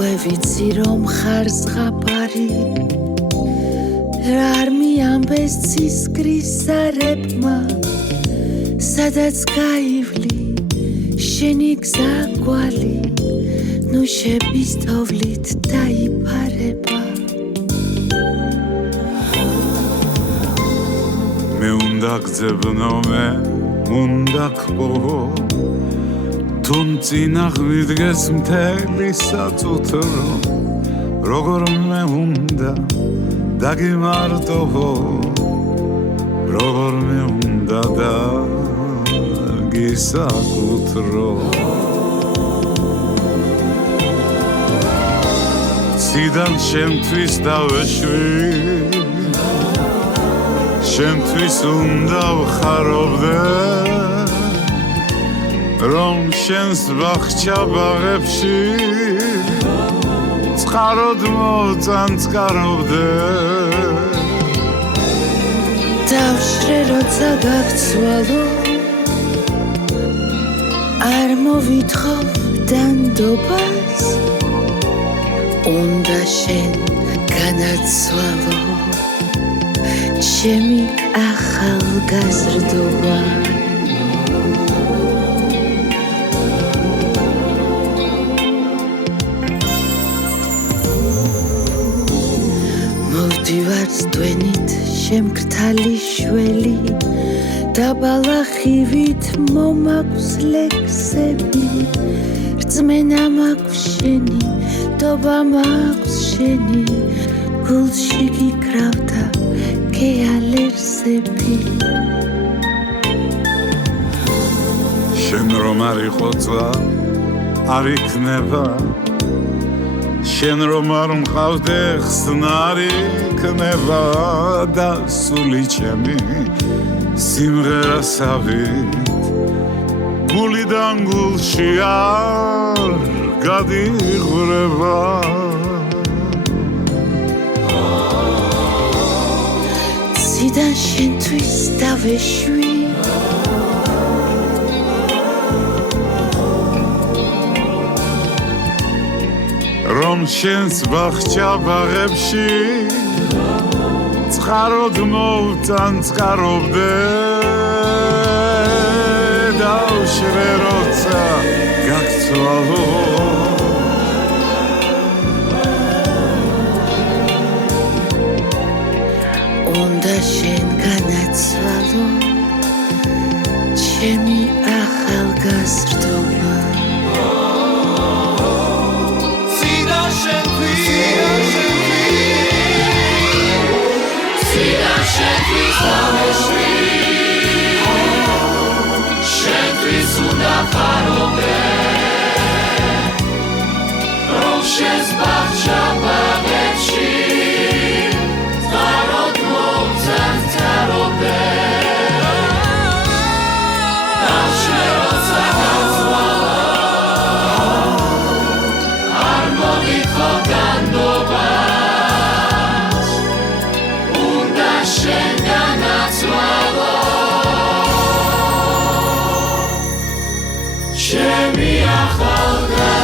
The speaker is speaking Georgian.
უკვე ვიცი რომ ხარ ზღაპარი რა არ მიამბეს ცისკრის სარებმა სადაც გაივლი შენი გზა გვალი ნუ შებისწავლით დაიფარება მე უნდა გძებნო მე უნდა გპოვო თუნ წინაღვიდგეს მთელი საწუთრო როგორ მე უნდა დაგიმარტოვო როგორ მე უნდა დაგისაკუთრო ციდან შემთვის დავეშვი შემთვის უნდა ვხარობდე რომ შენს ბახჩა ბაღებში წყაროდ მოწანწკარობდე დავშრე როცა გაგცვალო არ მოვითხოვ დანდობას უნდა შენ განაცვალო ჩემი ახალგაზრდობა მოვდივარ სტვენით შემგრთალი შველი დაბალახივით მომაქვს ლექსები რწმენა მაქვს შენი დობა მაქვს შენი გულში გიკრავდა გეალერსები შენ რომ არ იყოცა არ იქნება შენ რომ არ მყავდე ხსნარი იქნება და სული ჩემი სიმღერასავით გულიდან გულში არ გადიღვრება ციდან შენთვის დავეშვი რომ შენს ბახჩა ბაღებში წყაროდ მოვწანწკარობდე დავშრე როცა გაგცვალო უნდა შენ განაცვალო ჩემი ახალგაზრდობა შენთვის უნდა ხარობდე რომ შენს ბახჩა ბაღებში წყაროდ მოწანწკარობდე დავშრე როცა გაგცვალო არ მოვითხოვ დანდობას უნდა შენ განაცვალო ჩემი ახალგაზრდობა